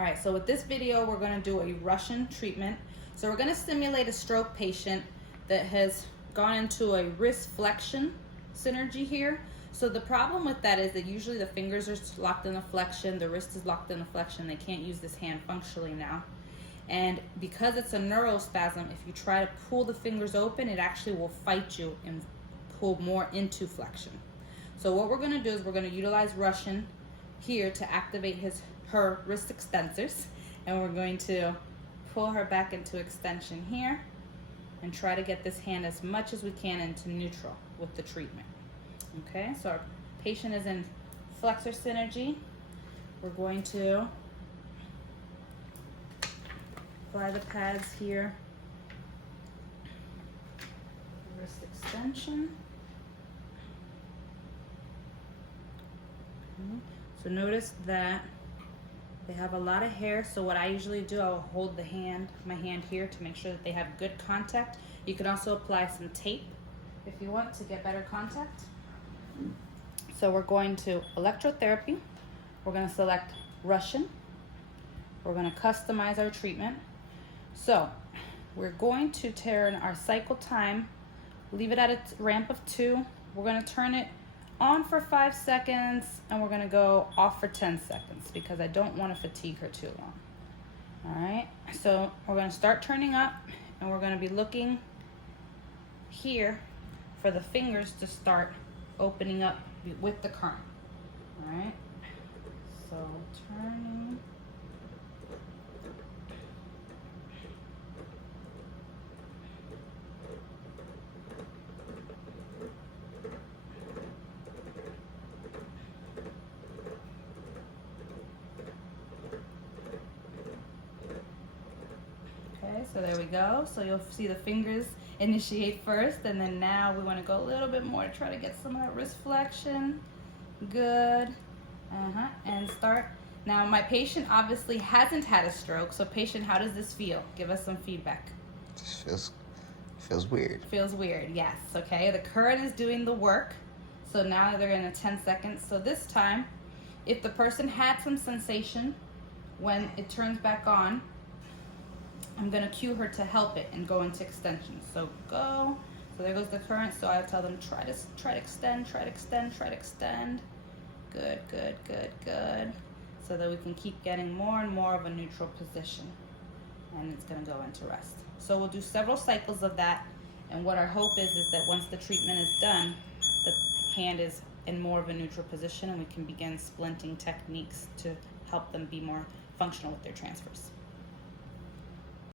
All right, so with this video, we're gonna do a Russian treatment. So we're gonna stimulate a stroke patient that has gone into a wrist flexion synergy here. So the problem with that is that usually the fingers are locked in a flexion, the wrist is locked in a flexion, they can't use this hand functionally now. And because it's a neurospasm, if you try to pull the fingers open, it actually will fight you and pull more into flexion. So what we're gonna do is we're gonna utilize Russian here to activate her wrist extensors, and we're going to pull her back into extension here and try to get this hand as much as we can into neutral with the treatment. Okay, so our patient is in flexor synergy. We're going to apply the pads here. Wrist extension. Okay. So notice that they have a lot of hair, so what I usually do, I will hold my hand here to make sure that they have good contact. You can also apply some tape if you want to get better contact. So we're going to electrotherapy. We're going to select Russian. We're going to customize our treatment. So we're going to turn our cycle time, leave it at a ramp of 2. We're going to turn it on for 5 seconds, and we're going to go off for 10 seconds because I don't want to fatigue her too long. All right, so we're going to start turning up, and we're going to be looking here for the fingers to start opening up with the current. All right, so turning. Okay, so there we go. So you'll see the fingers initiate first, and then now we want to go a little bit more to try to get some of that wrist flexion. Good. And start. Now my patient obviously hasn't had a stroke, so patient, how does this feel? Give us some feedback. Just feels weird. Feels weird, yes. Okay, the current is doing the work. So now they're in a 10 seconds. So this time, if the person had some sensation when it turns back on, I'm gonna cue her to help it and go into extension. So go. So there goes the current. So I tell them try to extend, try to extend, try to extend. Good, good, good, good. So that we can keep getting more and more of a neutral position. And it's gonna go into rest. So we'll do several cycles of that. And what our hope is that once the treatment is done, the hand is in more of a neutral position, and we can begin splinting techniques to help them be more functional with their transfers.